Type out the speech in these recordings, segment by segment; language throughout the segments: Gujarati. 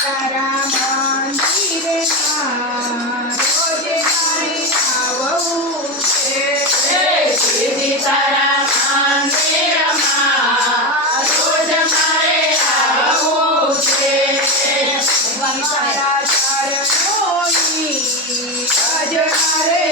તારા મંદિરમાં રોજ મારે આવવું છે. સીધી તારા મંદિરમાં રોજ મારે આવવું છે મારા ચરણોની અજ મારે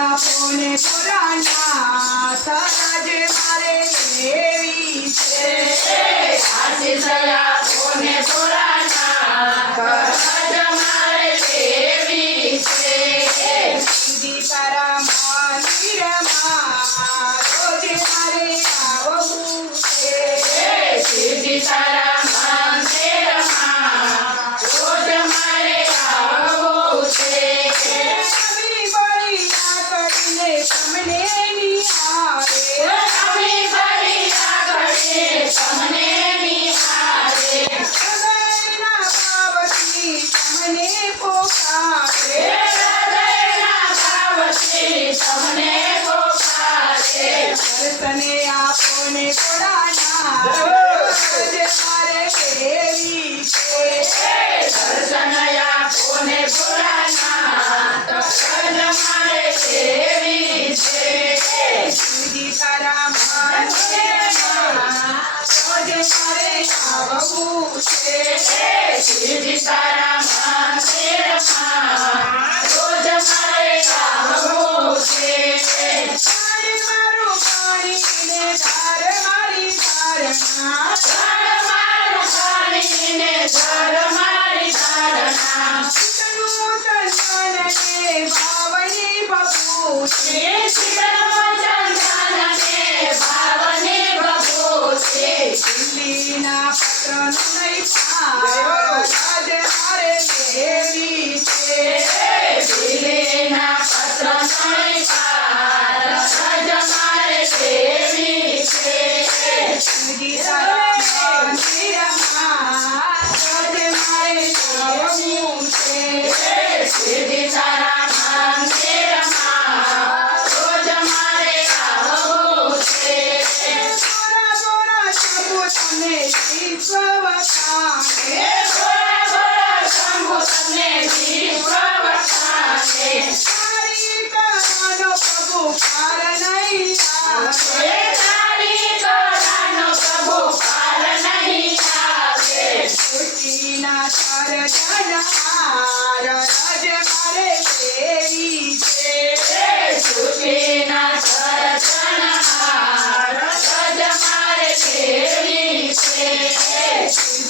આપોને પુરાના તારા જે મારે એવી છે આશીષ આપોને પુરાના તમને ની આવે તમને ની આવે હૃદયના ભાવથી તમને પોકારે હૃદયના ભાવથી તમને પોકારે દર્શને આપોને કોરાના Yes. Thank you.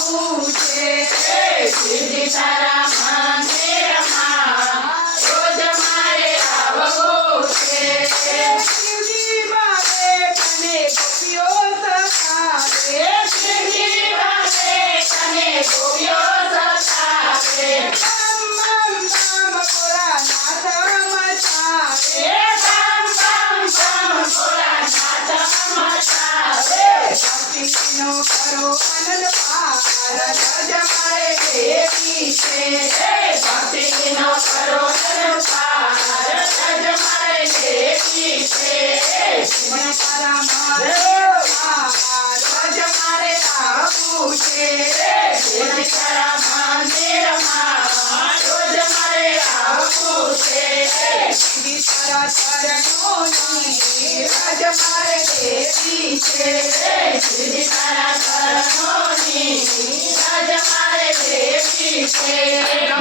છે સિદ્ધિ તારા માં તમારે દેવી છે એ ભક્તિનો કરો પાર તજ મારે દેવી છે ગુણ પરમાર તજ મારે આવું છે ગુણ પરમાર નિરમા તજ મારે આવું છે શ્રી સરસ્વર ગુણી તજ મારે દેવી છે તારા